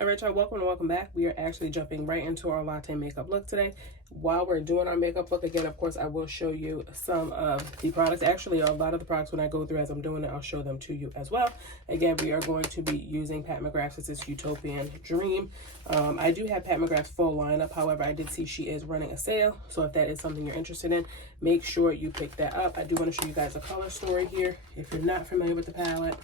All right, y'all, welcome and welcome back. We are actually jumping right into our latte makeup look today. While we're doing our makeup look, again, of course, I will show you some of the products. Actually, a lot of the products, when I go through as I'm doing it, I'll show them to you as well. Again, we are going to be using Pat McGrath's This Utopian Dream. I do have Pat McGrath's full lineup. However, I did see she is running a sale. So if that is something you're interested in, make sure you pick that up. I do want to show you guys a color story here if you're not familiar with the palette.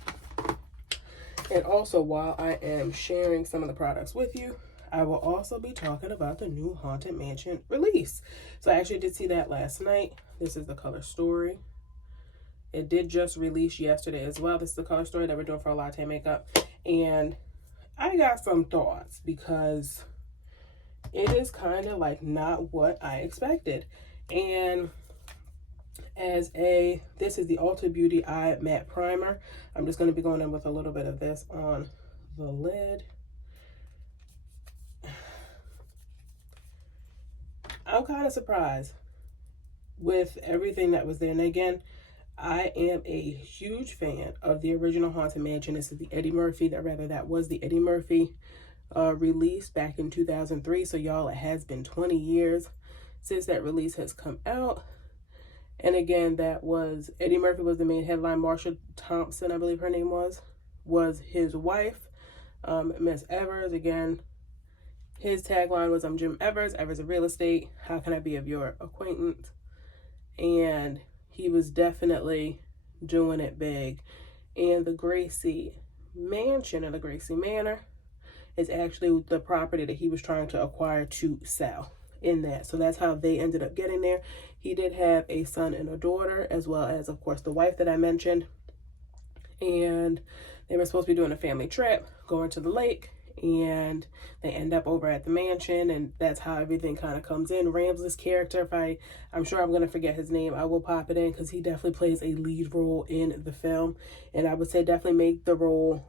And also, while I am sharing some of the products with you, I will also be talking about the new Haunted Mansion release. So I actually did see that last night. This is the color story. It did just release yesterday as well. This is the color story that we're doing for our latte makeup. And I got some thoughts because it is kind of like not what I expected. And this is the Ulta Beauty Eye Matte Primer. I'm just going to be going in with a little bit of this on the lid. I'm kind of surprised with everything that was there. And again, I am a huge fan of the original Haunted Mansion. This is the Eddie Murphy, that was the Eddie Murphy release back in 2003. So y'all, it has been 20 years since that release has come out. And again, that was, Eddie Murphy was the main headline. Marsha Thompson, I believe her name was his wife, Miss Evers. Again, his tagline was, "I'm Jim Evers, Evers of Real Estate. How can I be of your acquaintance?" And he was definitely doing it big. And the Gracie Mansion, or the Gracie Manor, is actually the property that he was trying to acquire to sell in that. So that's how they ended up getting there. He did have a son and a daughter, as well as, of course, the wife that I mentioned. And they were supposed to be doing a family trip, going to the lake, and they end up over at the mansion, and that's how everything kind of comes in. Ramsey's character, I'm sure I'm going to forget his name, I will pop it in because he definitely plays a lead role in the film. And I would say definitely made the role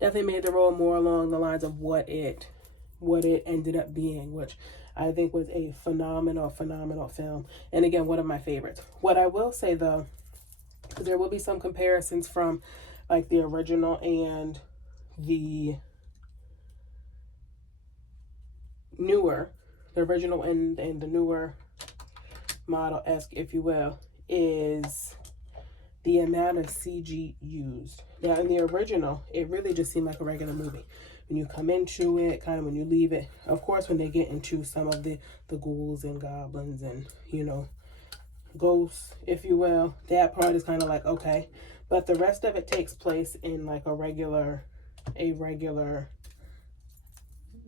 more along the lines of what it ended up being, which I think was a phenomenal film. And again, one of my favorites. What I will say though, because there will be some comparisons from like the original and the newer, the original and the newer model-esque, if you will, is the amount of CG used. Now in the original, it really just seemed like a regular movie. When you come into it, kind of when you leave it, of course, when they get into some of the ghouls and goblins and, you know, ghosts, if you will, that part is kind of like, okay. But the rest of it takes place in like a regular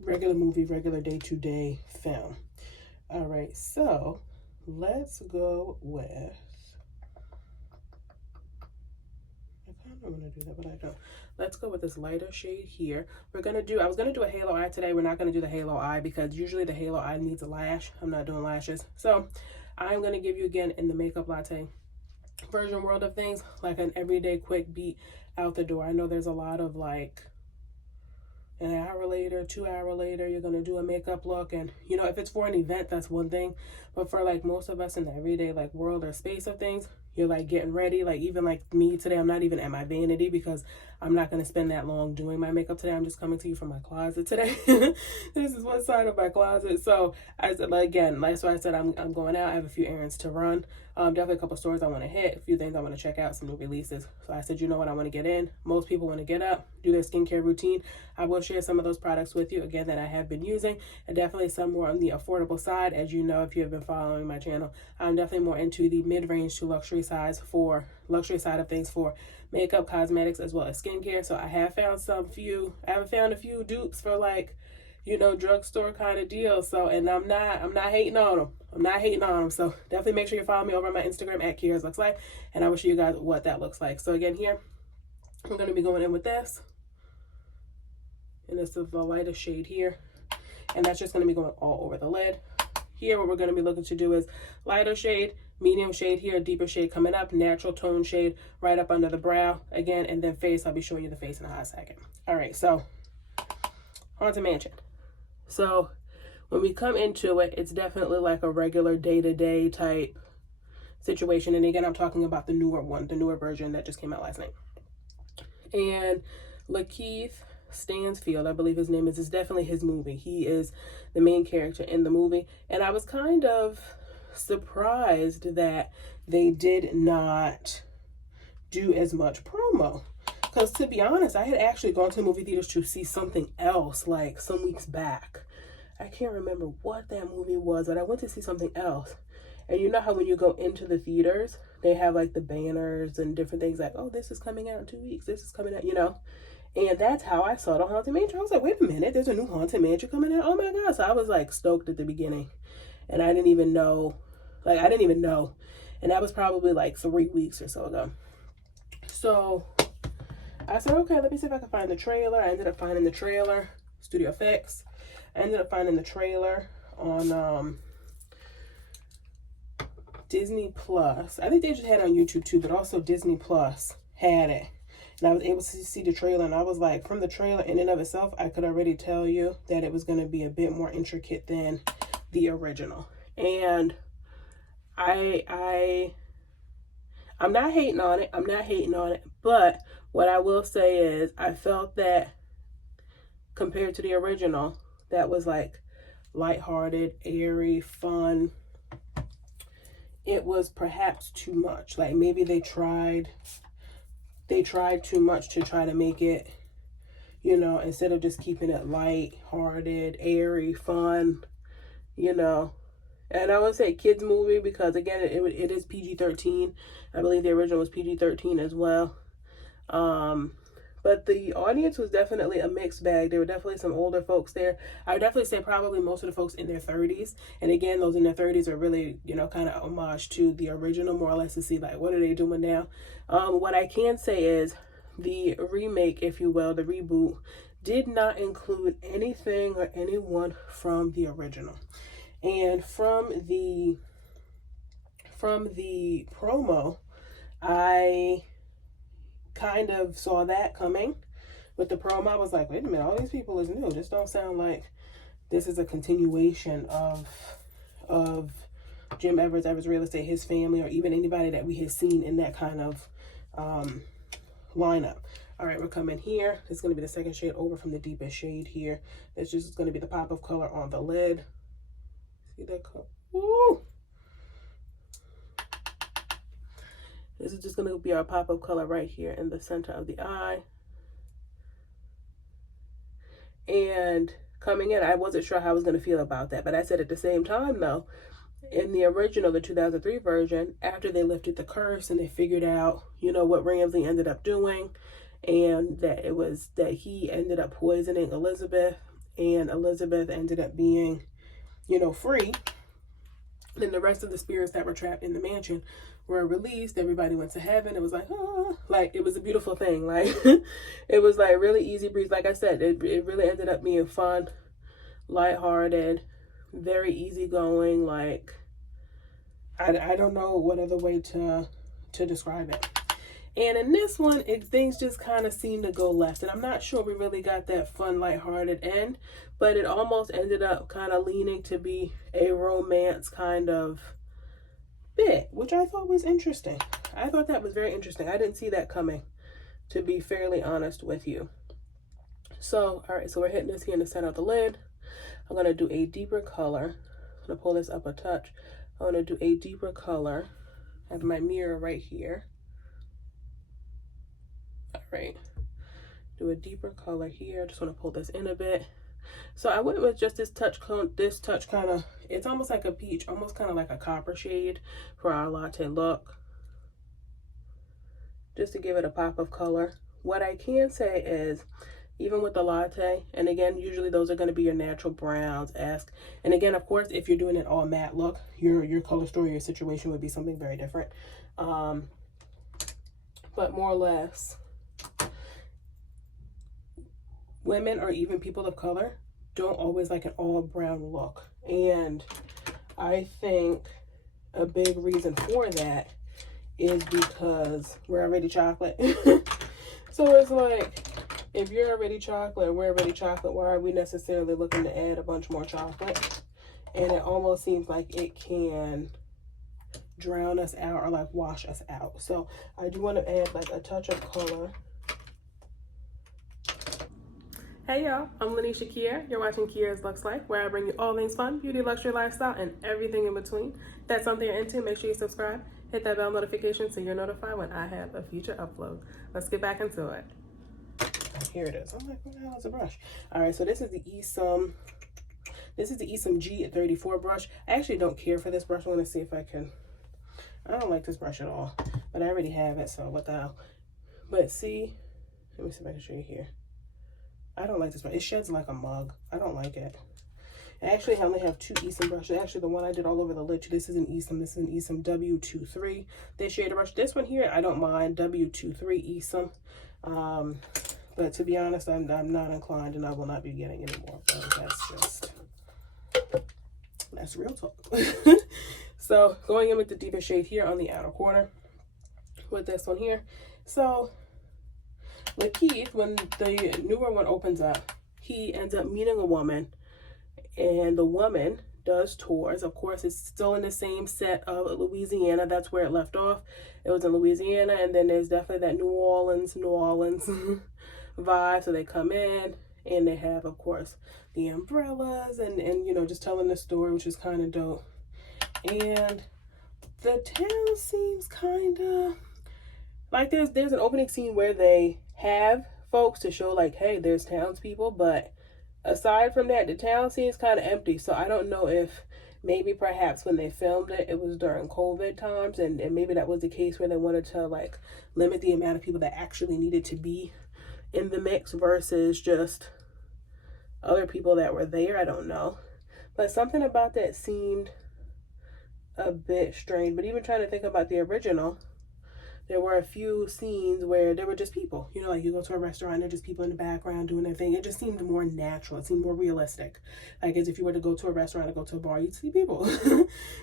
movie, regular day-to-day film. All right, so let's go with, I want to do that, but I don't. Let's go with this lighter shade here. I was going to do a halo eye today. We're not going to do the halo eye because usually the halo eye needs a lash. I'm not doing lashes. So I'm going to give you, again, in the Makeup Latte version world of things, like an everyday quick beat out the door. I know there's a lot of like an hour later, 2 hour later, you're going to do a makeup look. And, you know, if it's for an event, that's one thing. But for like most of us in the everyday like world or space of things, you're like getting ready. Like even like me today, I'm not even at my vanity because I'm not going to spend that long doing my makeup today. I'm just coming to you from my closet today. This is one side of my closet. So I said, like, again, like, so I said, I'm going out. I have a few errands to run. Definitely a couple stores I want to hit, a few things I want to check out, some new releases. So I said, you know what, I want to get in. Most people want to get up, do their skincare routine. I will share some of those products with you, again, that I have been using, and definitely some more on the affordable side. As you know, if you have been following my channel, I'm definitely more into the mid-range to luxury side of things for makeup, cosmetics, as well as skincare. So I have found a few dupes for like, you know, drugstore kind of deals. So, and I'm not hating on them. So definitely make sure you follow me over on my Instagram at Kiara's Looks Like, and I will show you guys what that looks like. So again, here we're going to be going in with this, and this is the lighter shade here, and that's just going to be going all over the lid. Here, what we're going to be looking to do is lighter shade, medium shade here, deeper shade coming up, natural tone shade right up under the brow again, and then face. I'll be showing you the face in a hot second. All right, so Haunted Mansion. So when we come into it, it's definitely like a regular day-to-day type situation. And again, I'm talking about the newer version that just came out last night. And Lakeith Stansfield, I believe his name is. It's definitely his movie. He is the main character in the movie. And I was kind of surprised that they did not do as much promo. Because to be honest, I had actually gone to the movie theaters to see something else like some weeks back. I can't remember what that movie was, but I went to see something else. And you know how when you go into the theaters, they have like the banners and different things like, oh, this is coming out in 2 weeks. This is coming out, you know. And that's how I saw the Haunted Mansion. I was like, wait a minute, there's a new Haunted Mansion coming out. Oh my God. So I was like stoked at the beginning. And I didn't even know. And that was probably like 3 weeks or so ago. So I said, okay, let me see if I can find the trailer. I ended up finding the trailer, Studio Effects. I ended up finding the trailer on Disney Plus. I think they just had it on YouTube too, but also Disney Plus had it. And I was able to see the trailer, and I was like, from the trailer in and of itself, I could already tell you that it was going to be a bit more intricate than the original. And I'm not hating on it. But what I will say is I felt that compared to the original, that was like lighthearted, airy, fun. It was perhaps too much. Like maybe they tried too much to try to make it, you know, instead of just keeping it light-hearted, airy, fun, you know. And I would say kids movie because again, it is PG-13. I believe the original was PG-13 as well. But the audience was definitely a mixed bag. There were definitely some older folks there. I would definitely say probably most of the folks in their 30s. And again, those in their 30s are really, you know, kind of homage to the original, more or less, to see like, what are they doing now? What I can say is the remake, if you will, the reboot, did not include anything or anyone from the original. And from the promo, I kind of saw that coming. With the promo, I was like, wait a minute, all these people is new. This don't sound like this is a continuation of Jim Everett's Real Estate, his family, or even anybody that we had seen in that kind of lineup. All right, we're coming here. It's going to be the second shade over from the deepest shade here. It's just going to be the pop of color on the lid. See that color? Woo! This is just going to be our pop of color right here in the center of the eye. And coming in, I wasn't sure how I was going to feel about that. But I said at the same time, though, in the original, the 2003 version, after they lifted the curse and they figured out, you know, what Ramsey ended up doing, and that it was that he ended up poisoning Elizabeth, and Elizabeth ended up being, you know, free. Then the rest of the spirits that were trapped in the mansion were released. Everybody went to heaven. It was like, oh, like it was a beautiful thing. Like it was like really easy breeze. Like I said, it really ended up being fun, lighthearted, very easygoing. Like I don't know what other way to describe it. And in this one, things just kind of seemed to go left. And I'm not sure we really got that fun, lighthearted end, but it almost ended up kind of leaning to be a romance kind of bit, which I thought was interesting. I thought that was very interesting. I didn't see that coming, to be fairly honest with you. So, all right, so we're hitting this here in the center of the lid. I'm going to do a deeper color. I'm going to pull this up a touch. I'm going to do a deeper color. I have my mirror right here. All right, do a deeper color here. Just want to pull this in a bit. So I went with just this touch kind of, it's almost like a peach, almost kind of like a copper shade for our latte look, just to give it a pop of color. What I can say is, even with the latte, and again, usually those are going to be your natural browns, and again, of course, if you're doing an all matte look, your color story, your situation would be something very different. But more or less, women or even people of color don't always like an all brown look. And I think a big reason for that is because we're already chocolate. So it's like, if you're already chocolate and we're already chocolate, why are we necessarily looking to add a bunch more chocolate? And it almost seems like it can drown us out or like wash us out. So I do want to add like a touch of color. Hey y'all, I'm LaNisha Kier. You're watching Kier's Luxe Life, where I bring you all things fun, beauty, luxury, lifestyle, and everything in between. If that's something you're into, make sure you subscribe, hit that bell notification so you're notified when I have a future upload. Let's get back into it. Here it is. I'm like, what the hell is a brush? All right, so this is the Esom. This is the Esom G34 brush. I actually don't care for this brush. I want to see if I can. I don't like this brush at all, but I already have it, so what the hell. But see, let me see if I can show you here. I don't like this brush. It sheds like a mug. I don't like it. Actually, I only have two Esom brushes. Actually, the one I did all over the lid, this is an Esom. This is an Esom W23. This shade of brush. This one here, I don't mind. W23 Esom. But to be honest, I'm not inclined, and I will not be getting any more. That's real talk. So, going in with the deeper shade here on the outer corner with this one here. So, Lakeith, when the newer one opens up, he ends up meeting a woman, and the woman does tours. Of course, it's still in the same set of Louisiana. That's where it left off. It was in Louisiana, and then there's definitely that New Orleans vibe. So they come in, and they have, of course, the umbrellas, and you know, just telling the story, which is kind of dope. And the town seems kind of like there's an opening scene where they have folks to show like, hey, there's townspeople, but aside from that, the town seems kind of empty. So I don't know if maybe perhaps when they filmed it, it was during COVID times, and maybe that was the case where they wanted to like limit the amount of people that actually needed to be in the mix versus just other people that were there. I don't know, but something about that seemed a bit strange. But even trying to think about the original, there were a few scenes where there were just people, you know, like you go to a restaurant, there are just people in the background doing their thing. It just seemed more natural. It seemed more realistic. Like as if you were to go to a restaurant or go to a bar, you'd see people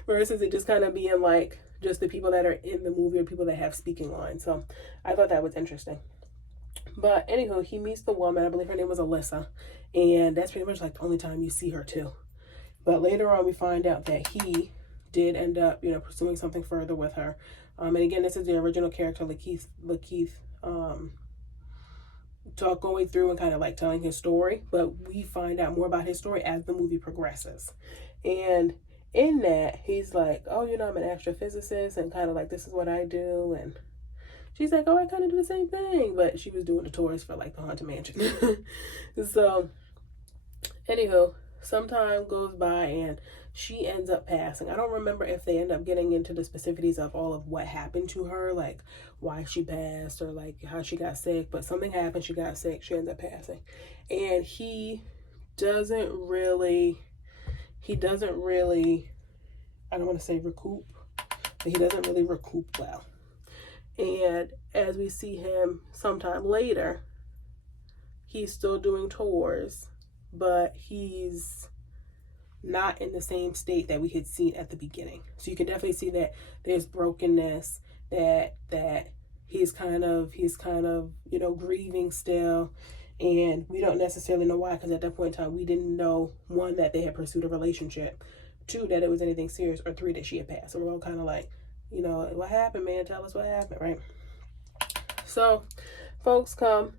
versus it just kind of being like just the people that are in the movie or people that have speaking lines. So I thought that was interesting. But anywho, he meets the woman. I believe her name was Alyssa, and that's pretty much like the only time you see her too. But later on, we find out that he did end up, you know, pursuing something further with her. And again, this is the original character, Lakeith, going through and kind of like telling his story. But we find out more about his story as the movie progresses. And in that, he's like, oh, you know, I'm an astrophysicist, and kind of like, this is what I do. And she's like, oh, I kind of do the same thing. But she was doing the tours for like the Haunted Mansion. So, anywho, some time goes by and she ends up passing. I don't remember if they end up getting into the specificities of all of what happened to her, like why she passed or like how she got sick, but something happened, she got sick, she ends up passing. And he doesn't really, I don't want to say recoup, but he doesn't really recoup well. And as we see him sometime later, he's still doing tours, but he's not in the same state that we had seen at the beginning. So you can definitely see that there's brokenness, that he's kind of, you know, grieving still. And we don't necessarily know why, because at that point in time, we didn't know, one, that they had pursued a relationship, two, that it was anything serious, or three, that she had passed. So we're all kind of like, you know, what happened, man? Tell us what happened, right? So folks come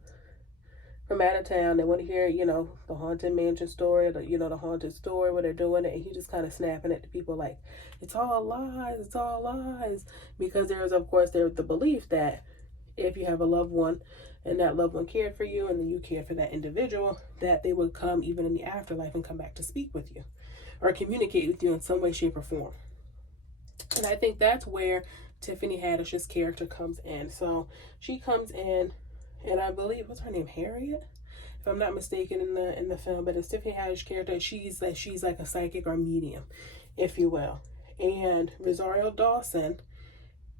from out of town. They want to hear, you know, the Haunted Mansion story, the haunted story, what they're doing. And he just kind of snapping at the people like, it's all lies, it's all lies. Because there's, of course, there's the belief that if you have a loved one and that loved one cared for you and then you cared for that individual, that they would come even in the afterlife and come back to speak with you or communicate with you in some way, shape, or form. And I think that's where Tiffany Haddish's character comes in. So she comes in, and I believe, what's her name, Harriet, if I'm not mistaken, in the film. But it's Tiffany Haddish's character. She's like a psychic or medium, if you will. And Rosario Dawson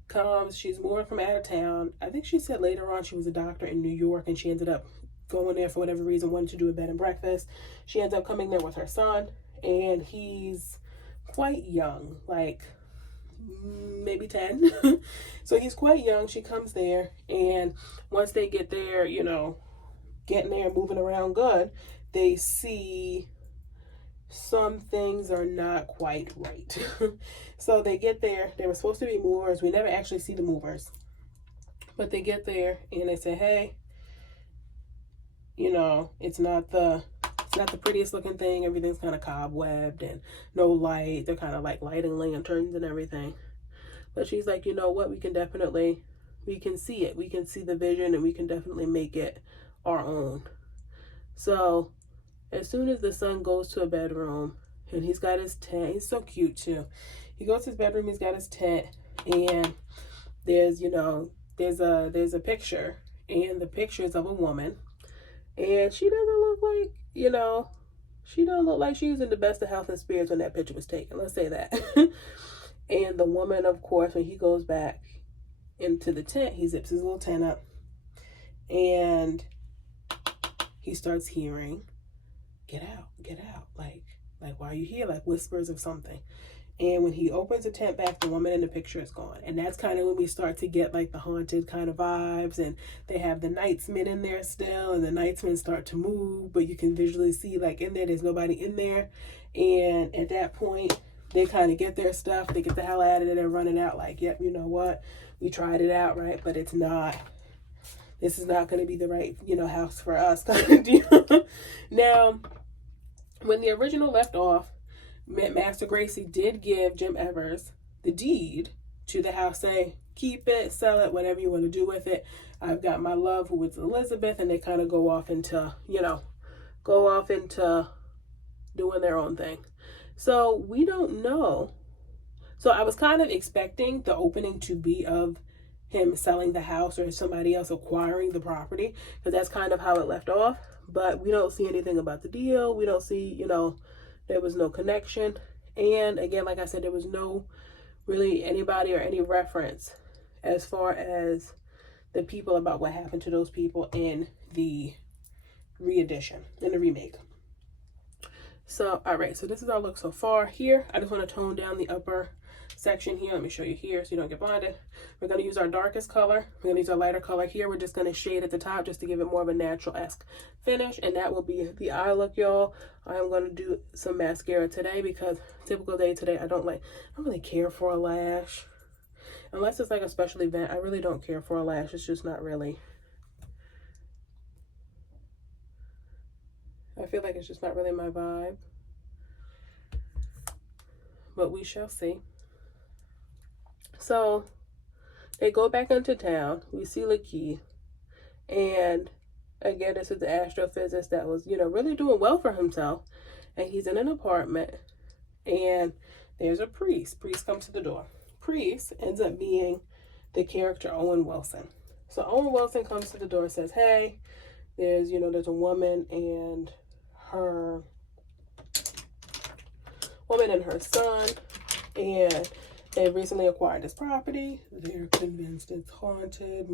comes. She's moving from out of town. I think she said later on she was a doctor in New York, and she ended up going there for whatever reason, wanted to do a bed and breakfast. She ends up coming there with her son, and he's quite young, like maybe 10. So he's quite young. She comes there, and once they get there, you know, getting there, moving around good, they see some things are not quite right. So they get there. They were supposed to be movers. We never actually see the movers, but they get there and they say, hey, You know, it's not the prettiest looking thing. Everything's kind of cobwebbed and no light. They're kind of like lighting lanterns and everything. But she's like, you know what? We can see it. We can see the vision, and we can definitely make it our own. So as soon as the son goes to a bedroom, and he's got his tent, he's so cute too. He goes to his bedroom, he's got his tent, and there's, you know, there's a picture, and the picture is of a woman, and she doesn't look like, you know, she don't look like she was in the best of health and spirits when that picture was taken. Let's say that. And the woman, of course, when he goes back into the tent, he zips his little tent up, and he starts hearing, get out, like why are you here? Like whispers of something. And when he opens the tent back, the woman in the picture is gone. And that's kind of when we start to get like the haunted kind of vibes. And they have the nightsmen in there still, and the nightsmen start to move, but you can visually see like in there's nobody in there. And at that point, they kind of get their stuff, they get the hell out of it, and running out like, yep, you know what? We tried it out, right? But it's not. This is not going to be the right, you know, house for us kind of deal. Now, when the original left off, Master Gracie did give Jim Evers the deed to the house, say, keep it, sell it, whatever you want to do with it. I've got my love who was Elizabeth, and they kind of go off into doing their own thing. So we don't know. So I was kind of expecting the opening to be of him selling the house or somebody else acquiring the property, because that's kind of how it left off. But we don't see anything about the deal. We don't see, you know, there was no connection. And again, like I said, there was no really anybody or any reference as far as the people about what happened to those people in the re-edition, in the remake. So, all right, so this is our look so far. Here, I just want to tone down the upper section here. Let me show you here so you don't get blinded. We're going to use our darkest color. We're going to use our lighter color here. We're just going to shade at the top just to give it more of a natural-esque finish, and that will be the eye look, y'all. I'm going to do some mascara today because typical day today, I don't really care for a lash. Unless it's like a special event, I really don't care for a lash. It's just not really. I feel like it's just not really my vibe. But we shall see. So they go back into town. We see Lakeith. And again, this is the astrophysicist that was, you know, really doing well for himself. And he's in an apartment. And there's a priest. Priest comes to the door. Priest ends up being the character Owen Wilson. So Owen Wilson comes to the door and says, hey, there's a woman and her son, and they recently acquired this property. They're convinced it's haunted.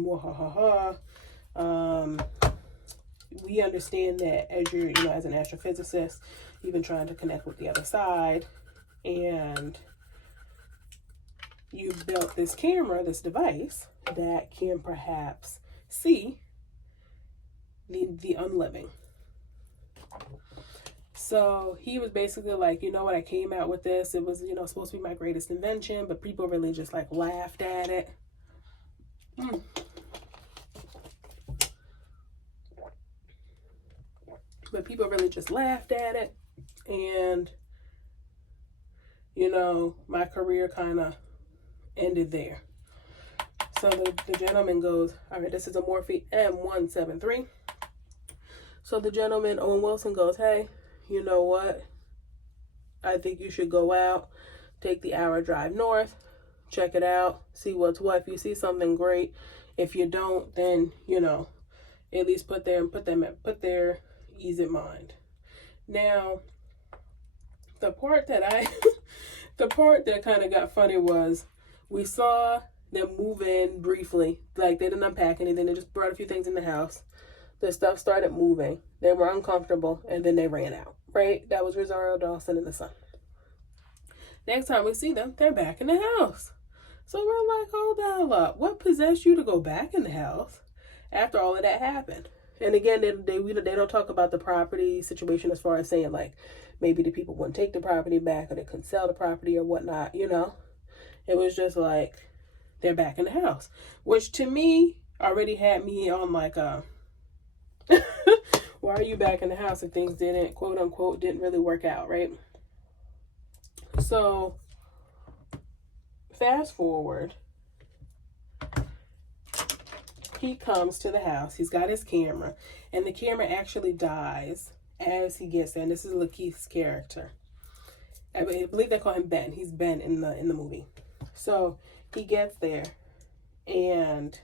We understand that as you're, as an astrophysicist, you've been trying to connect with the other side, and you've built this camera, this device that can perhaps see the unliving. So he was basically like, you know what, I came out with this. It was, supposed to be my greatest invention, but people really just like laughed at it. But people really just laughed at it. And, my career kind of ended there. So the gentleman goes, all right, this is a Morphe M173. So the gentleman, Owen Wilson, goes, hey, you know what? I think you should go out, take the hour drive north, check it out, see what's what. If you see something, great. If you don't, then, at least put their ease of mind. Now, the part that kind of got funny was we saw them move in briefly. Like, they didn't unpack anything. They just brought a few things in the house. The stuff started moving. They were uncomfortable, and then they ran out, right? That was Rosario Dawson and the son. Next time we see them, they're back in the house. So we're like, hold the hell up. What possessed you to go back in the house after all of that happened? And again, they don't talk about the property situation as far as saying, like, maybe the people wouldn't take the property back or they couldn't sell the property or whatnot, It was just like, they're back in the house. Which, to me, already had me on, like, Why are you back in the house if things didn't, quote unquote, didn't really work out, right? So fast forward, he comes to the house. He's got his camera, and the camera actually dies as he gets there. And this is Lakeith's character. I believe they call him Ben. He's Ben in the movie. So he gets there, and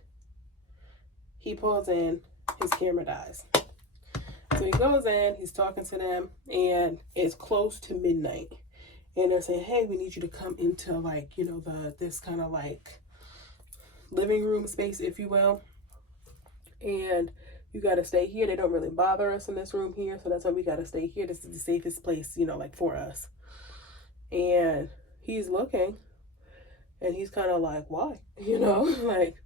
he pulls in. His camera dies. So he goes in. He's talking to them, and it's close to midnight. And they're saying, "Hey, we need you to come into, like, you know, this kind of like living room space, if you will. And you got to stay here. They don't really bother us in this room here. So that's why we got to stay here. This is the safest place, you know, like for us." And he's looking, and he's kind of like, why? You know, like,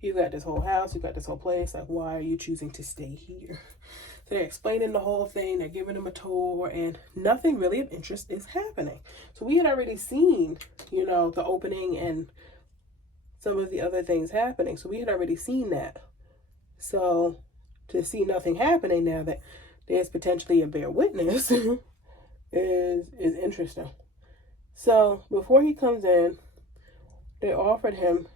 you got this whole house, you got this whole place. Like, why are you choosing to stay here? So they're explaining the whole thing. They're giving him a tour, and nothing really of interest is happening. So we had already seen, you know, the opening and some of the other things happening. So we had already seen that. So to see nothing happening now that there's potentially a bear witness is interesting. So before he comes in, they offered him,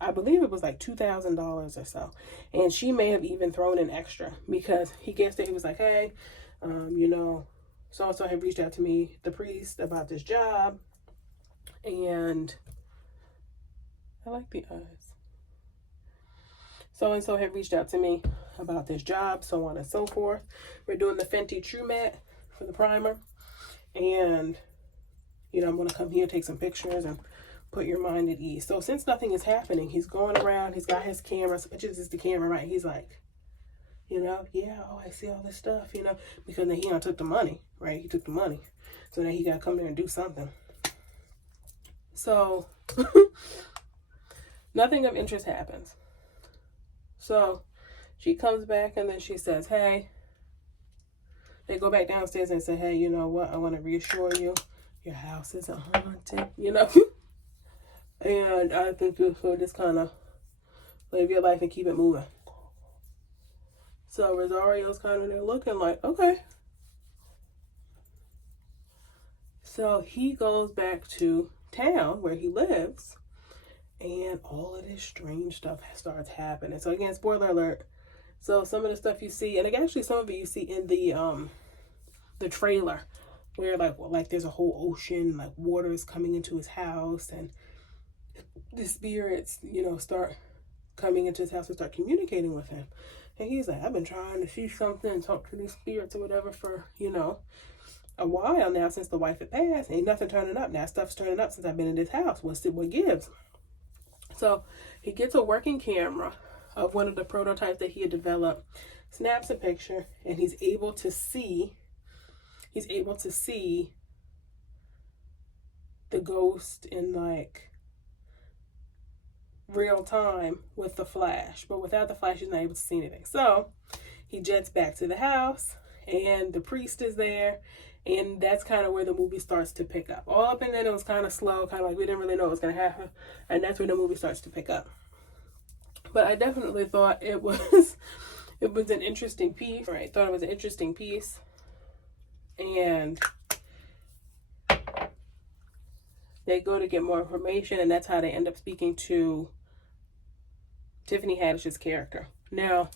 I believe it was like $2,000 or so. And she may have even thrown in extra, because he gets there, he was like, "Hey, you know, so-and-so had reached out to me, the priest, about this job. And I like the eyes. So-and-so had reached out to me about this job, so on and so forth. We're doing the Fenty True Matte for the primer. And, you know, I'm going to come here, take some pictures, and put your mind at ease." So since nothing is happening, he's going around. He's got his camera. So pictures is the camera, right? He's like, you know, yeah, oh, I see all this stuff, you know, because then he took the money, right? He took the money. So now he got to come there and do something. So nothing of interest happens. So she comes back, and then she says, "Hey," they go back downstairs and say, "Hey, you know what? I want to reassure you, your house isn't haunted," you know. And I think you should just kind of live your life and keep it moving. So Rosario's kind of there looking like, okay. So he goes back to town where he lives, and all of this strange stuff starts happening. So again, spoiler alert. So some of the stuff you see, and actually some of it you see in the trailer, where like there's a whole ocean, like water is coming into his house, and the spirits, you know, start coming into his house and start communicating with him. And he's like, "I've been trying to see something, talk to these spirits or whatever for, you know, a while now, since the wife had passed. Ain't nothing turning up. Now stuff's turning up since I've been in this house. What gives?" So he gets a working camera of one of the prototypes that he had developed, snaps a picture, and he's able to see the ghost in like real time with the flash, but without the flash he's not able to see anything. So he jets back to the house, and the priest is there, and that's kind of where the movie starts to pick up. All up and then it was kind of slow, kind of like we didn't really know what was going to happen, and that's where the movie starts to pick up. But I definitely thought it was an interesting piece, right? Thought it was an interesting piece. And they go to get more information, and that's how they end up speaking to Tiffany Haddish's character. Now,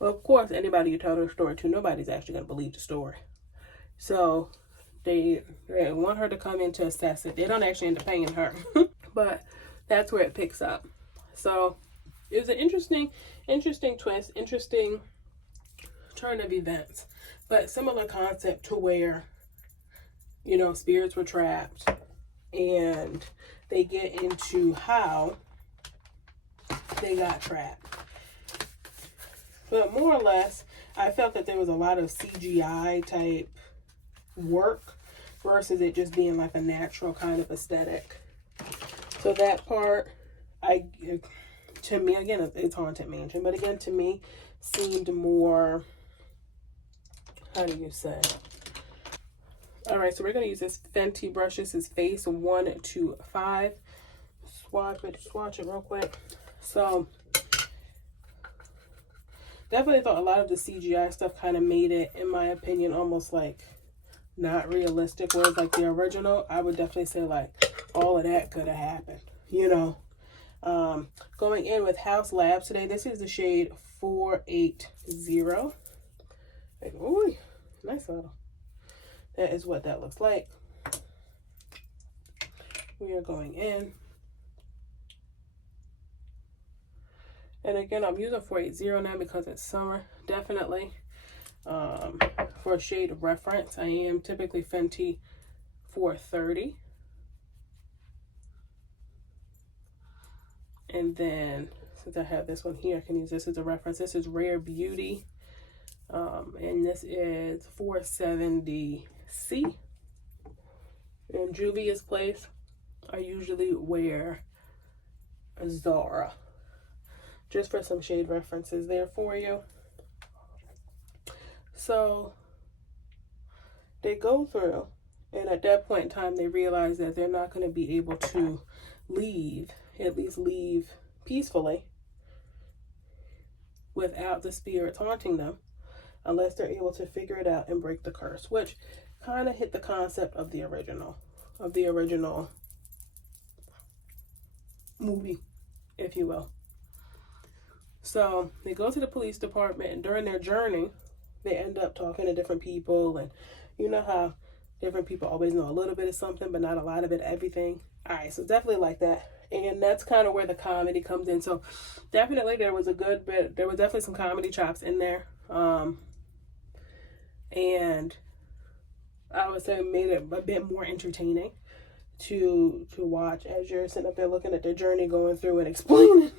of course, anybody you tell their story to, nobody's actually going to believe the story. So they want her to come in to assess it. They don't actually end up paying her. But that's where it picks up. So it was an interesting twist, interesting turn of events. But similar concept to where, you know, spirits were trapped, and they get into how they got trapped. But more or less, I felt that there was a lot of CGI type work versus it just being like a natural kind of aesthetic. So that part, to me, again, it's Haunted Mansion, but again, to me, seemed more, how do you say? All right, so we're going to use this Fenty brush. This is Face 125. Swatch it real quick. So definitely thought a lot of the CGI stuff kind of made it, in my opinion, almost like not realistic. Whereas like the original, I would definitely say like all of that could have happened, you know. Going in with House Labs today, this is the shade 480. Like, ooh, nice little. That is what that looks like. We are going in. And again, I'm using 480 now because it's summer. Definitely. For a shade of reference, I am typically Fenty 430. And then, since I have this one here, I can use this as a reference. This is Rare Beauty. And this is 470C. In Juvia's place, I usually wear Zara. Just for some shade references there for you. So, they go through, and at that point in time, they realize that they're not going to be able to leave, at least leave peacefully, without the spirits haunting them, unless they're able to figure it out and break the curse, which kind of hit the concept of the original movie, if you will. So they go to the police department, and during their journey, they end up talking to different people, and you know how different people always know a little bit of something, but not a lot of it, everything. All right, so definitely like that. And that's kind of where the comedy comes in. So definitely there was definitely some comedy chops in there. And I would say made it a bit more entertaining to watch as you're sitting up there looking at their journey, going through and explaining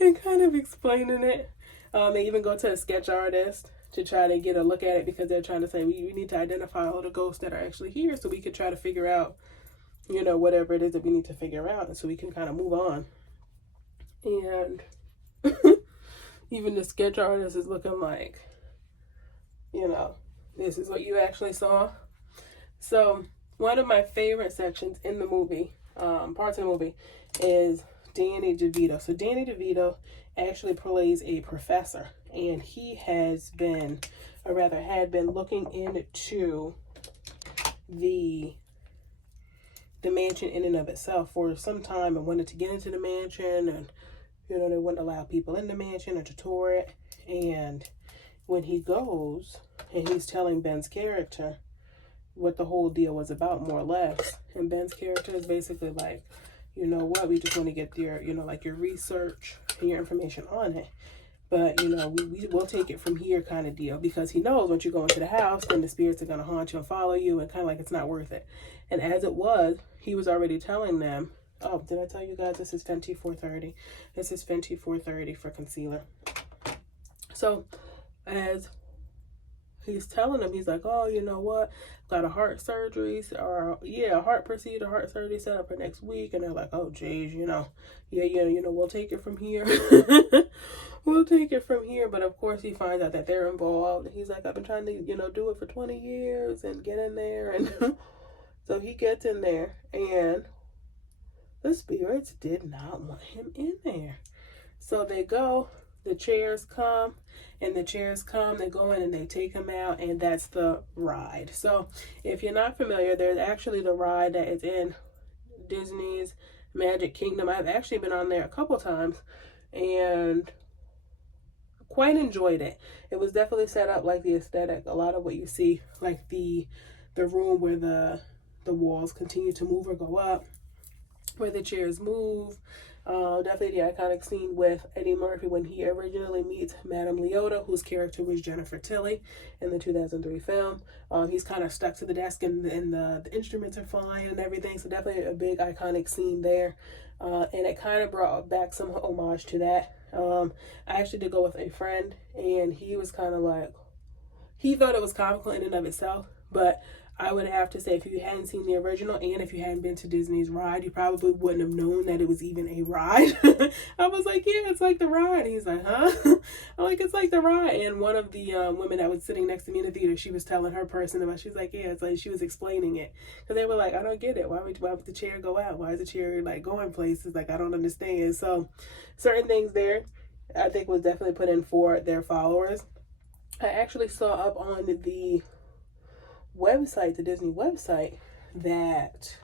and kind of explaining it. They even go to a sketch artist to try to get a look at it because they're trying to say we need to identify all the ghosts that are actually here so we could try to figure out, you know, whatever it is that we need to figure out, and so we can kind of move on. And even the sketch artist is looking like, you know, this is what you actually saw. So one of my favorite sections in the movie, parts of the movie, is Danny DeVito. So Danny DeVito actually plays a professor, and he has been, or rather had been, looking into the mansion in and of itself for some time, and wanted to get into the mansion, and you know, they wouldn't allow people in the mansion or to tour it. And when he goes and he's telling Ben's character what the whole deal was about, more or less, and Ben's character is basically like, you know what, we just want to get your, you know, like your research and your information on it, but you know, we'll take it from here kind of deal, because he knows once you go into the house, then the spirits are going to haunt you and follow you, and kind of like it's not worth it. And as it was, he was already telling them, oh, did I tell you guys this is Fenty 430? This is Fenty 430 for concealer. So as he's telling them, he's like, oh, you know what, got a heart surgery, or yeah, a heart procedure, heart surgery set up for next week. And they're like, oh geez, you know, yeah, you know, we'll take it from here. We'll take it from here. But of course he finds out that they're involved. He's like, I've been trying to, you know, do it for 20 years and get in there. And so he gets in there, and the spirits did not want him in there. So they go, the chairs come, and the chairs come, they go in and they take him out, and that's the ride. So if you're not familiar, there's actually the ride that is in Disney's Magic Kingdom. I've actually been on there a couple times and quite enjoyed it. It was definitely set up like the aesthetic, a lot of what you see, like the room where the walls continue to move or go up, where the chairs move. Definitely the iconic scene with Eddie Murphy when he originally meets Madame Leota, whose character was Jennifer Tilly in the 2003 film. He's kind of stuck to the desk, and the instruments are flying and everything. So definitely a big iconic scene there. And it kind of brought back some homage to that. I actually did go with a friend, and he was kind of like, he thought it was comical in and of itself, but I would have to say, if you hadn't seen the original and if you hadn't been to Disney's ride, you probably wouldn't have known that it was even a ride. I was like, yeah, it's like the ride. And he's like, huh? I'm like, it's like the ride. And one of the women that was sitting next to me in the theater, she was telling her person about, she was like, yeah, it's like, she was explaining it. Because they were like, I don't get it. Why would the chair go out? Why is the chair like going places? Like, I don't understand. So certain things there I think was definitely put in for their followers. I actually saw up on the website, the Disney website, that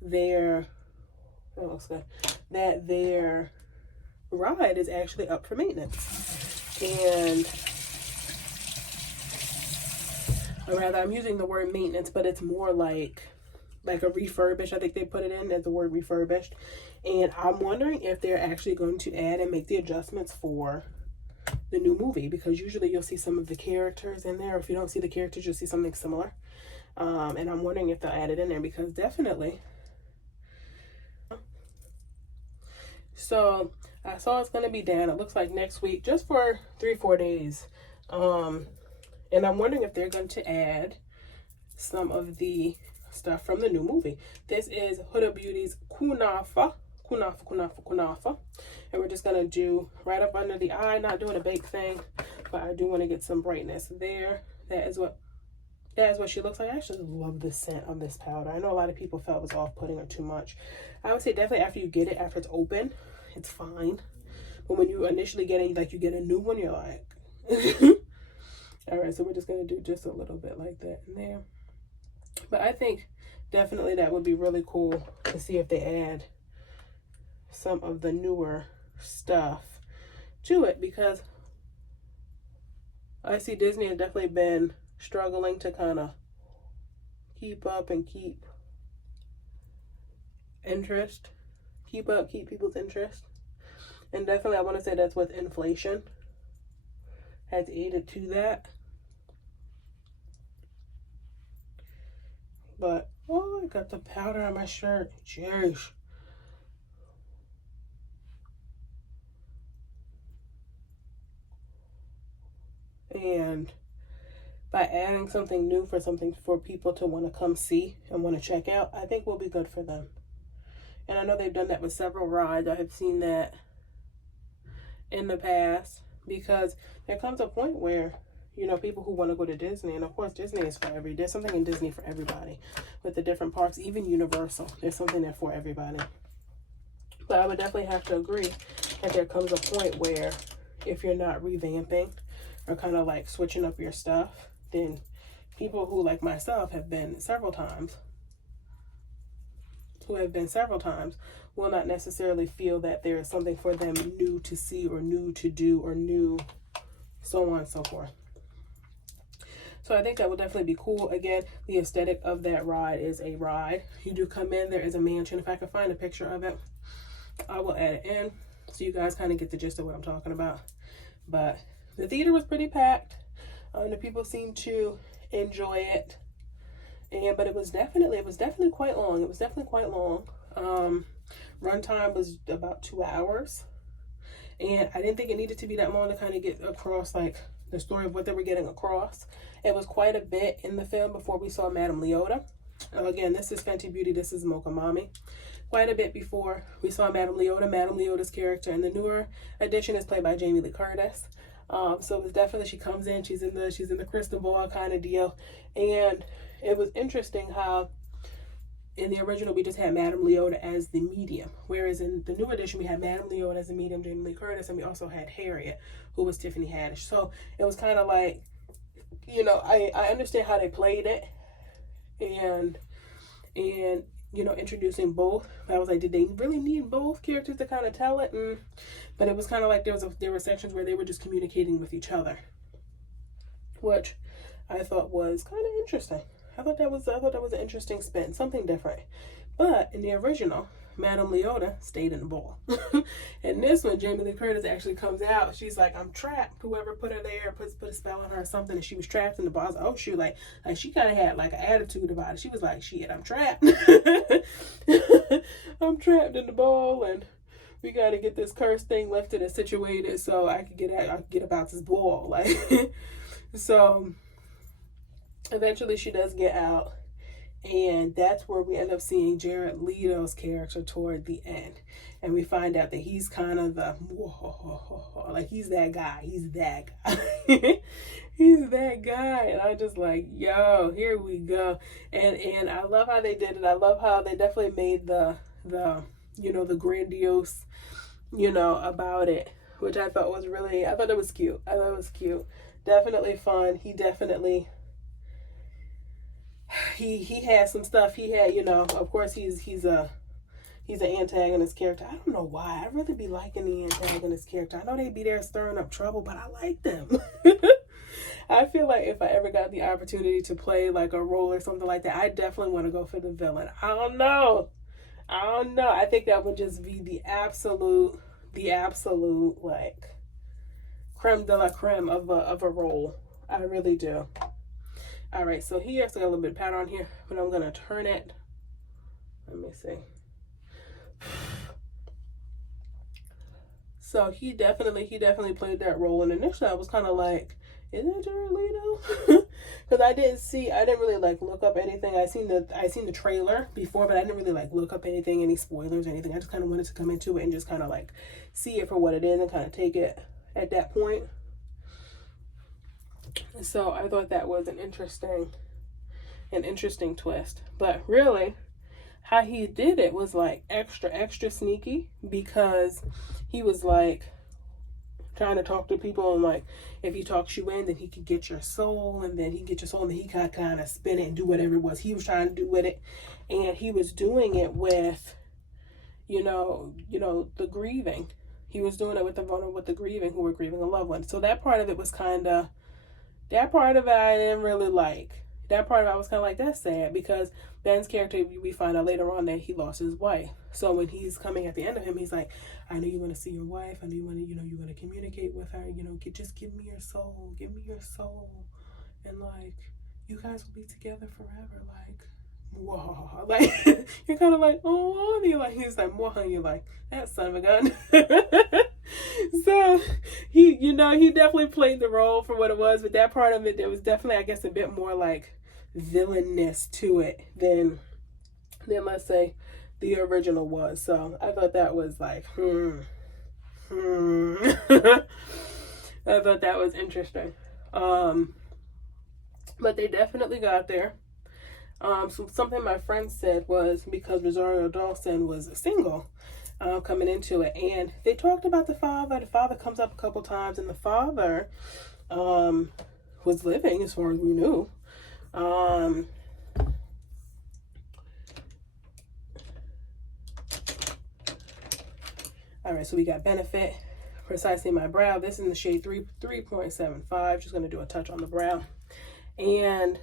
their that their ride is actually up for maintenance. And or rather, I'm using the word maintenance, but it's more like a refurbished. I think they put it in as the word refurbished. And I'm wondering if they're actually going to add and make the adjustments for the new movie, because usually you'll see some of the characters in there. If you don't see the characters, you'll see something similar. And I'm wondering if they'll add it in there, because definitely. So I saw it's going to be down, it looks like next week, just for 3-4 days. And I'm wondering if they're going to add some of the stuff from the new movie. This is Huda Beauty's Kunafa. And we're just going to do right up under the eye, not doing a bake thing, but I do want to get some brightness there. That is what she looks like. I actually love the scent of this powder. I know a lot of people felt it was off-putting or too much. I would say definitely after you get it, after it's open, it's fine. But when you initially get it, like you get a new one, you're like, all right, so we're just going to do just a little bit like that in there. But I think definitely that would be really cool to see if they add some of the newer stuff to it, because I see Disney has definitely been struggling to kind of keep up and keep people's interest. And definitely I want to say that's with inflation has aided to that. But oh, I got the powder on my shirt. Jeez. And by adding something new for people to want to come see and want to check out, I think will be good for them. And I know they've done that with several rides. I have seen that in the past, because there comes a point where, you know, people who want to go to Disney, and of course Disney is for there's something in Disney for everybody with the different parks, even Universal, there's something there for everybody. But I would definitely have to agree that there comes a point where if you're not revamping or kind of like switching up your stuff, then people who like myself have been several times will not necessarily feel that there is something for them new to see or new to do or new so on and so forth. So I think that will definitely be cool. Again, the aesthetic of that ride is a ride. You do come in, there is a mansion. If I can find a picture of it, I will add it in so you guys kind of get the gist of what I'm talking about. But the theater was pretty packed. The people seemed to enjoy it. But it was definitely quite long. It was definitely quite long. Runtime was about 2 hours. And I didn't think it needed to be that long to kind of get across like the story of what they were getting across. It was quite a bit in the film before we saw Madame Leota. Again, this is Fenty Beauty, this is Mocha Mami. Quite a bit before we saw Madame Leota. Madame Leota's character in the newer edition is played by Jamie Lee Curtis. So it was definitely, she comes in, she's in the crystal ball kind of deal. And it was interesting how in the original we just had Madame Leota as the medium, whereas in the new edition we had Madame Leota as the medium, Jamie Lee Curtis, and we also had Harriet, who was Tiffany Haddish. So it was kind of like, you know, I understand how they played it, and you know, introducing both. But I was like, did they really need both characters to kind of tell it? But it was kind of like there were sections where they were just communicating with each other, which I thought was kind of interesting. I thought that was an interesting spin, something different. But in the original, Madame Leota stayed in the ball. And this one, Jamie Lee Curtis actually comes out. She's like, I'm trapped. Whoever put her there, put a spell on her or something, and she was trapped in the ball. I was like, oh shoot, like she kind of had like an attitude about it. She was like, shit, I'm trapped. I'm trapped in the ball, and we got to get this cursed thing lifted and situated so I could get about this ball. Like, so eventually she does get out, and that's where we end up seeing Jared Leto's character toward the end, and we find out that he's kind of the like he's that guy. He's that guy, and I'm just like, yo, here we go. And I love how they did it. I love how they definitely made the you know, the grandiose, you know, about it which I thought was really, I thought it was cute. I thought it was cute. Definitely fun. He definitely, he had some stuff. He had, you know, of course he's an antagonist character. I don't know why. I really be liking the antagonist character. I know they be there stirring up trouble, but I like them. I feel like if I ever got the opportunity to play like a role or something like that, I definitely want to go for the villain. I don't know. I think that would just be the absolute like creme de la creme of a role. I really do. All right, so here, so I got a little bit of powder on here, but I'm gonna turn it. Let me see. So he definitely played that role, and initially I was kind of like, is that Jared Leto? Because I didn't really like look up anything. I seen the trailer before, but I didn't really like look up anything, any spoilers or anything. I just kind of wanted to come into it and just kind of like see it for what it is and kind of take it at that point. So I thought that was an interesting twist. But really, how he did it was like extra sneaky, because he was like trying to talk to people, and like if he talks you in, then he could get your soul, and then he get your soul, and then he could kind of spin it and do whatever it was he was trying to do with it. And he was doing it with you know the grieving. He was doing it with the grieving, who were grieving a loved one. So that part of it was that part of it I didn't really like. That part of it I was kind of like, that's sad, because Ben's character, we find out later on that he lost his wife. So when he's coming at the end of him, he's like, I know you want to see your wife. I know you want to, you want to communicate with her. Just give me your soul. Give me your soul. And like, you guys will be together forever. Like, whoa. Like, you're kind of like, oh, and he's like, whoa, and you're like, that son of a gun. So he definitely played the role for what it was, but that part of it, there was definitely, I guess, a bit more like villainous to it than let's say the original was. So I thought that was like, I thought that was interesting. But they definitely got there. So something my friend said was, because Rosario Dawson was single coming into it, and they talked about the father. The father comes up a couple times, and the father was living, as far as we knew. All right, so we got Benefit, Precisely My Brow. This is in the shade 3.75. Just going to do a touch on the brow. And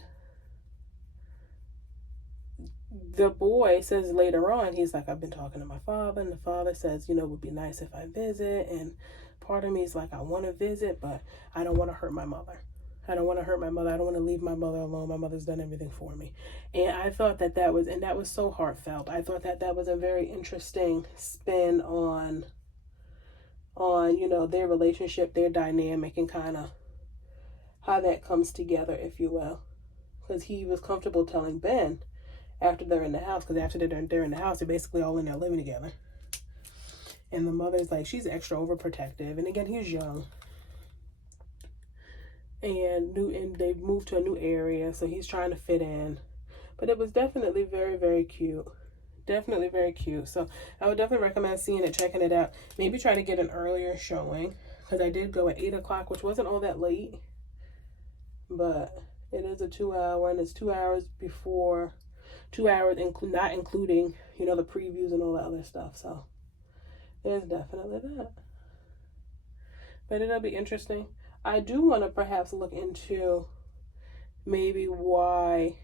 the boy says later on, he's like, I've been talking to my father, and the father says, it would be nice if I visit. And part of me is like, I want to visit, but I don't want to hurt my mother. I don't want to hurt my mother. I don't want to leave my mother alone. My mother's done everything for me. And I thought that was so heartfelt. I thought that was a very interesting spin on their relationship, their dynamic, and kind of how that comes together, if you will. Because he was comfortable telling Ben after they're in the house, because after they're in the house, they're basically all in there living together. And the mother's like, she's extra overprotective. And again, he's young. And they've moved to a new area, so he's trying to fit in. But it was definitely very, very cute. Definitely very cute. So I would definitely recommend seeing it, checking it out. Maybe try to get an earlier showing, because I did go at 8 o'clock, which wasn't all that late. But it is a 2-hour, and it's 2 hours before, 2 hours, not including, the previews and all that other stuff. So there's definitely that. But it'll be interesting. I do want to perhaps look into maybe why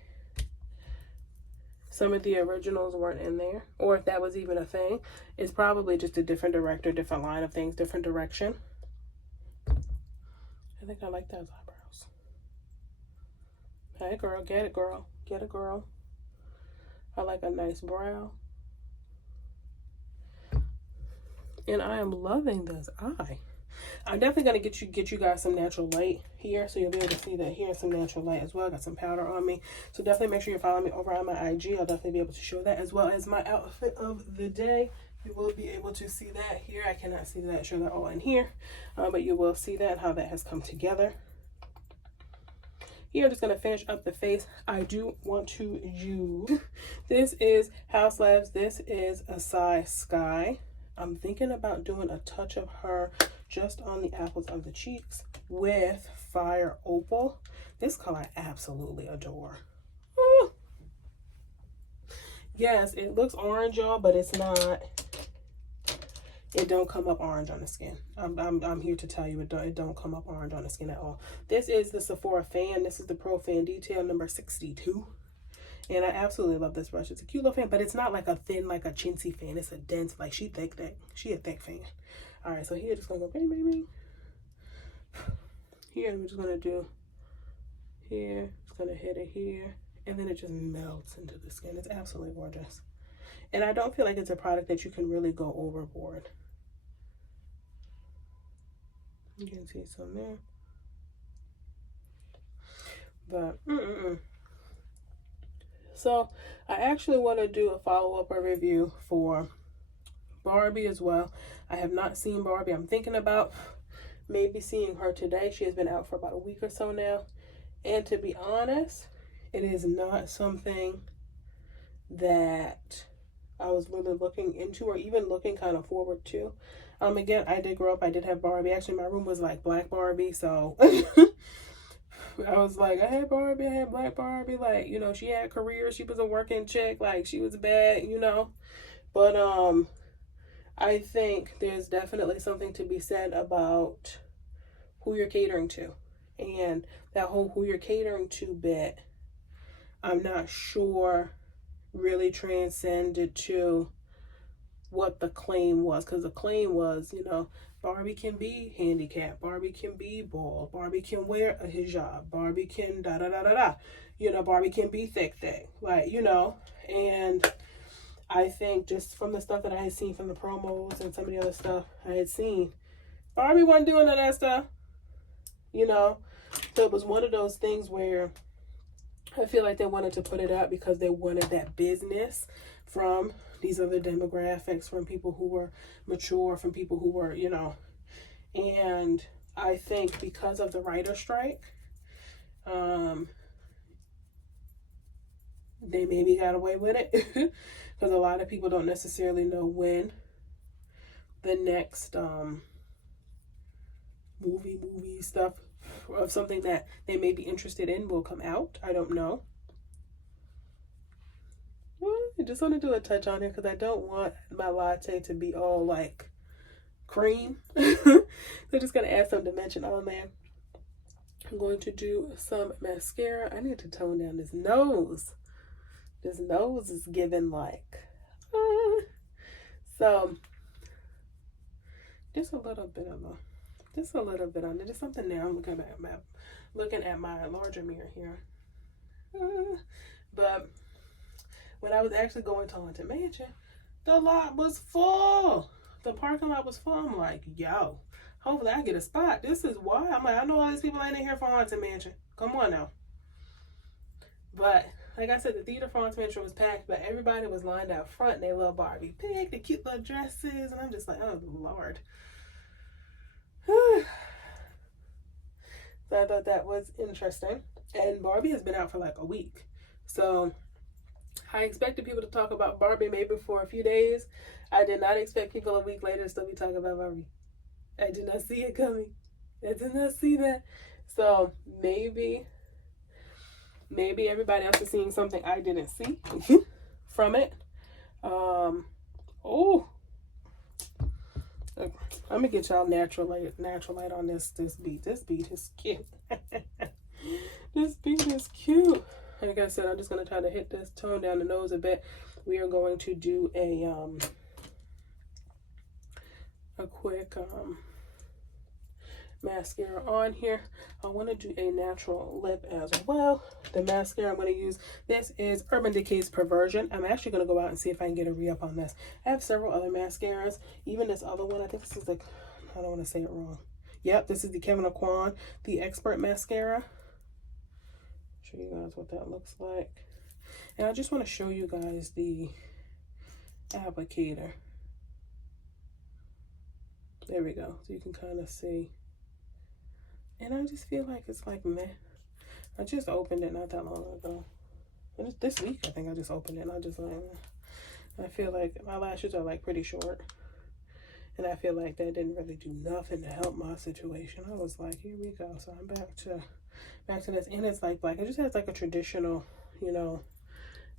some of the originals weren't in there, or if that was even a thing. It's probably just a different director, different line of things, different direction. I think I like those eyebrows. Hey girl, get it girl. Get it girl. I like a nice brow. And I am loving this eye. I'm definitely going to get you guys some natural light here, so you'll be able to see that here's some natural light as well. I got some powder on me, so definitely make sure you're following me over on my IG. I'll definitely be able to show that, as well as my outfit of the day. You will be able to see that here. I cannot see that, show that all in here, but you will see that, how that has come together. Here, I'm just going to finish up the face. I do want to use, this is House Labs. This is Asai Sky. I'm thinking about doing a touch of her just on the apples of the cheeks with Fire Opal. This color I absolutely adore. Ooh. Yes, it looks orange, y'all, but it's not. It don't come up orange on the skin. I'm here to tell you it don't come up orange on the skin at all. This is the Sephora fan. This is the Pro Fan Detail number 62. And I absolutely love this brush. It's a cute little fan, but it's not like a thin, like a chintzy fan. It's a dense, like she thick. She a thick fan. All right, so here, just gonna go bang, bang, bang. Here, I'm just gonna do here. It's gonna hit it here, and then it just melts into the skin. It's absolutely gorgeous. And I don't feel like it's a product that you can really go overboard. You can see some there. But, So, I actually want to do a follow-up or review for Barbie as well. I have not seen Barbie. I'm thinking about maybe seeing her today. She has been out for about a week or so now. And to be honest, it is not something that I was really looking into or even looking kind of forward to. Again, I did grow up. I did have Barbie. Actually, my room was like black Barbie, so I was like, I had Barbie, I had black Barbie. Like, you know, she had career. She was a working chick. Like, she was bad, you know. But I think there's definitely something to be said about who you're catering to. And that whole who you're catering to bit, I'm not sure really transcended to what the claim was, because the claim was, you know, Barbie can be handicapped, Barbie can be bald, Barbie can wear a hijab, Barbie can da da da da da, you know, Barbie can be thick, like, you know. And I think just from the stuff that I had seen from the promos and some of the other stuff I had seen, Barbie wasn't doing none of that stuff, you know. So it was one of those things where I feel like they wanted to put it out because they wanted that business from these other demographics, from people who were mature, from people who were, you know. And I think because of the writer's strike, they maybe got away with it because a lot of people don't necessarily know when the next movie stuff of something that they may be interested in will come out. I don't know. I just want to do a touch on here because I don't want my latte to be all like cream. So I'm just going to add some dimension on there. I'm going to do some mascara. I need to tone down this nose. This nose is giving like, so just a little bit on it. Just something there. I'm looking at my larger mirror here. But when I was actually going to Enchantment, the lot was full. The parking lot was full. I'm like, yo, hopefully I get a spot. This is why. I'm like, I know all these people ain't in here for Haunted Mansion. Come on now. But like I said, the theater for Haunted Mansion was packed, but everybody was lined out front in their little Barbie pig, the cute little dresses, and I'm just like, oh Lord. So I thought that was interesting. And Barbie has been out for like a week. So I expected people to talk about Barbie maybe for a few days. I did not expect people a week later to still be talking about Barbie. I did not see it coming. I did not see that. So maybe everybody else is seeing something I didn't see from it. I'm gonna get y'all natural light on this beat. This beat is cute. This beat is cute. Like I said, I'm just gonna try to hit this, tone down the nose a bit. We are going to do a quick mascara on here. I want to do a natural lip as well. The mascara I'm going to use, this is Urban Decay's Perversion. I'm actually going to go out and see if I can get a re-up on this. I have several other mascaras. Even this other one, I think this is the, I don't want to say it wrong. Yep, this is the Kevyn Aucoin, the Expert Mascara. Show you guys what that looks like. And I just want to show you guys the applicator. There we go. So you can kind of see. And I just feel like it's like meh. I just opened it not that long ago. This week, I think I just opened it. And I just like, I feel like my lashes are like pretty short. And I feel like that didn't really do nothing to help my situation. I was like, here we go. So I'm back to this. And it's like black. It just has like a traditional, you know,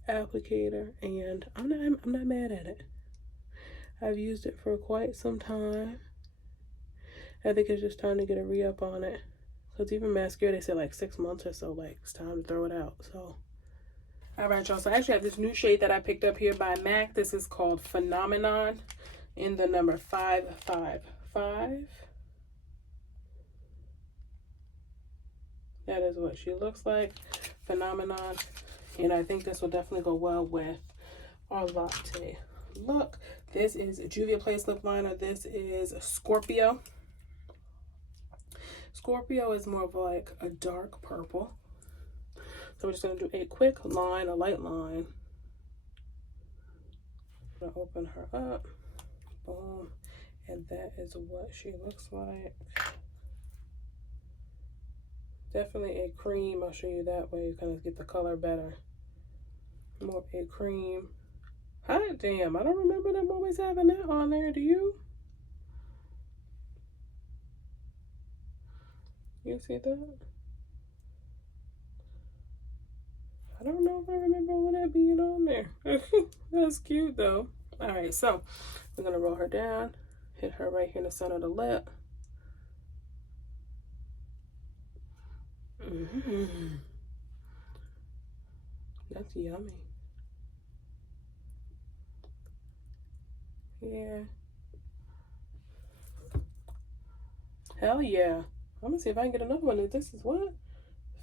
applicator. And I'm not mad at it. I've used it for quite some time. I think it's just time to get a re-up on it. Because even mascara, they said like 6 months or so, like it's time to throw it out. So, all right, y'all. So I actually have this new shade that I picked up here by MAC. This is called Phenomenon in the number 555. That is what she looks like. Phenomenon. And I think this will definitely go well with our Latte look. This is Juvia Place lip liner. This is Scorpio. Scorpio is more of like a dark purple. So we're just going to do a quick line, a light line. I'm going to open her up. Boom. And that is what she looks like. Definitely a cream. I'll show you that way. You kind of get the color better. More of a cream. Hot damn. I don't remember them always having that on there. Do you? You see that? I don't know if I remember all of that being on there. That's cute though. Alright, so I'm going to roll her down. Hit her right here in the center of the lip. That's yummy. Yeah. Hell yeah. I'm gonna see if I can get another one. This is what?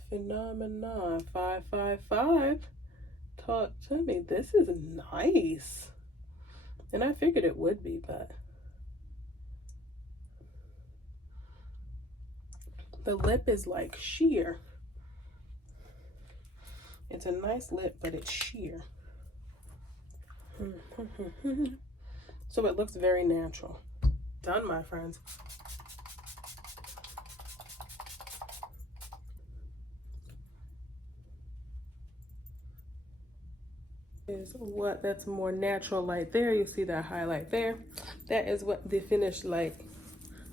Phenomenon 555. Talk to me. This is nice. And I figured it would be, but the lip is like sheer. It's a nice lip, but it's sheer. So it looks very natural. Done, my friends. Is what that's more natural light there. You see that highlight there. That is what the finished light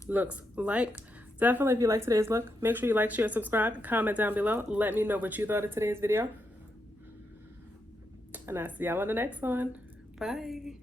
looks like. Definitely, if you like today's look, make sure you like, share, subscribe, comment down below. Let me know what you thought of today's video. And I'll see y'all on the next one. Bye.